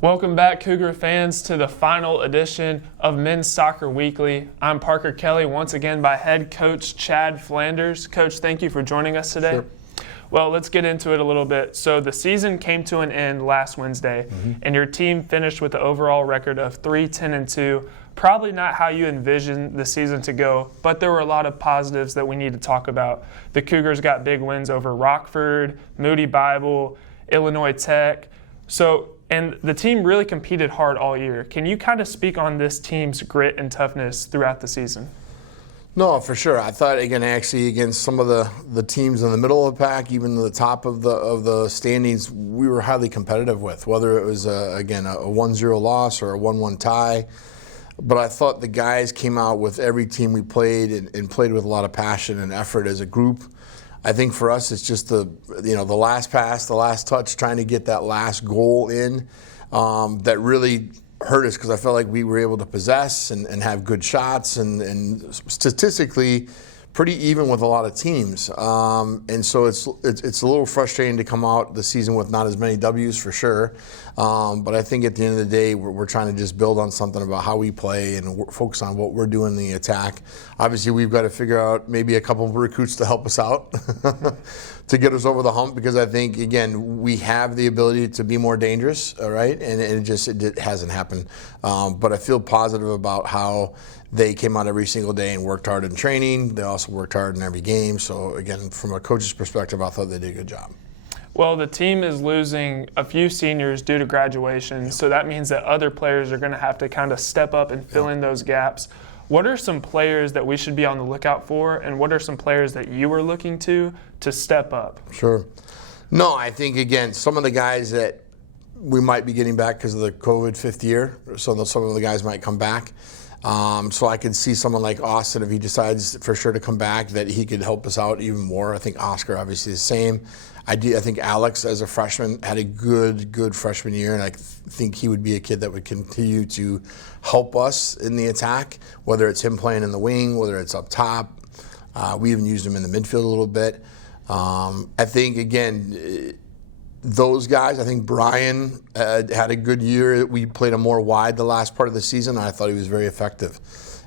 Welcome back, Cougar fans, to the final edition of Men's Soccer Weekly. I'm Parker Kelly, once again by head coach Chad Flanders. Coach, thank you for joining us today. Sure. Well, let's get into it a little bit. So the season came to an end last Wednesday, and your team finished with the overall record of 3-10-2. Probably not how you envisioned the season to go, but there were a lot of positives that we need to talk about. The Cougars got big wins over Rockford, Moody Bible, Illinois Tech. And the team really competed hard all year. Can you kind of speak on this team's grit and toughness throughout the season? No, for sure. I thought, again, actually against some of the teams in the middle of the pack, even the top of the standings, we were highly competitive with, whether it was, a 1-0 loss or a 1-1 tie. But I thought the guys came out with every team we played and played with a lot of passion and effort as a group. I think for us, it's just the last pass, the last touch, trying to get that last goal in that really hurt us, because I felt like we were able to possess and have good shots and statistically pretty even with a lot of teams. And so it's a little frustrating to come out the season with not as many W's for sure. But I think at the end of the day, we're trying to just build on something about how we play and focus on what we're doing in the attack. Obviously, we've got to figure out maybe a couple of recruits to help us out to get us over the hump, because I think, again, we have the ability to be more dangerous, all right? And it hasn't happened. But I feel positive about how they came out every single day and worked hard in training. They also worked hard in every game. So, again, from a coach's perspective, I thought they did a good job. Well, the team is losing a few seniors due to graduation, so that means that other players are going to have to kind of step up and fill in those gaps. What are some players that we should be on the lookout for, and what are some players that you are looking to step up? Sure. No, I think, again, some of the guys that we might be getting back because of the COVID fifth year, so some of the guys might come back. So I could see someone like Austin, if he decides for sure to come back, that he could help us out even more. I think Oscar, obviously, the same. I think Alex, as a freshman, had a good freshman year, and I think he would be a kid that would continue to help us in the attack, whether it's him playing in the wing, whether it's up top. We even used him in the midfield a little bit. I think, again, those guys, I think Brian had a good year. We played him more wide the last part of the season, and I thought he was very effective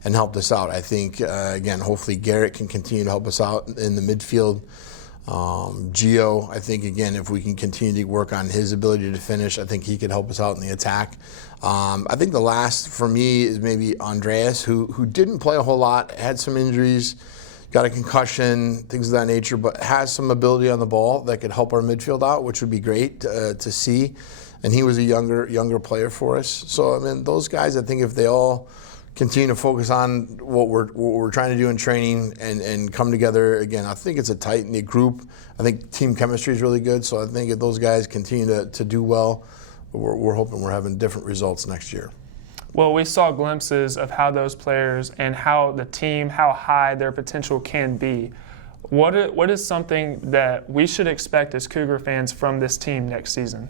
and helped us out. I think, again, hopefully Garrett can continue to help us out in the midfield. Gio, I think, again, if we can continue to work on his ability to finish, I think he could help us out in the attack. I think the last for me is maybe Andreas, who didn't play a whole lot, had some injuries, got a concussion, things of that nature, but has some ability on the ball that could help our midfield out, which would be great to see. And he was a younger player for us. So, I mean, those guys, I think if they all continue to focus on what we're trying to do in training and come together, again, I think it's a tight-knit group. I think team chemistry is really good. So I think if those guys continue to do well, we're hoping we're having different results next year. Well, we saw glimpses of how those players and how the team, how high their potential can be. What is something that we should expect as Cougar fans from this team next season?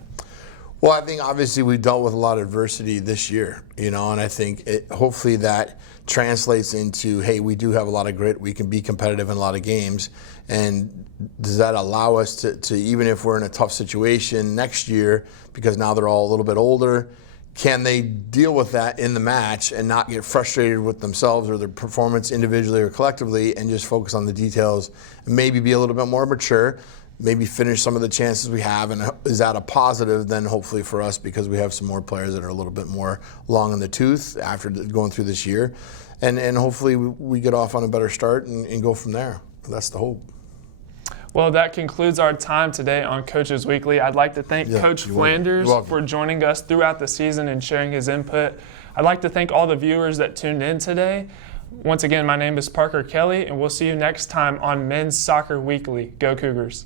Well, I think obviously we dealt with a lot of adversity this year, and I think hopefully that translates into, hey, we do have a lot of grit. We can be competitive in a lot of games. And does that allow us to even if we're in a tough situation next year, because now they're all a little bit older, can they deal with that in the match and not get frustrated with themselves or their performance individually or collectively, and just focus on the details and maybe be a little bit more mature, maybe finish some of the chances we have? And is that a positive then hopefully for us, because we have some more players that are a little bit more long in the tooth after going through this year, and hopefully we get off on a better start and go from there. That's the hope. Well, that concludes our time today on Coaches Weekly. I'd like to thank Coach Flanders for joining us throughout the season and sharing his input. I'd like to thank all the viewers that tuned in today. Once again, my name is Parker Kelly, and we'll see you next time on Men's Soccer Weekly. Go Cougars.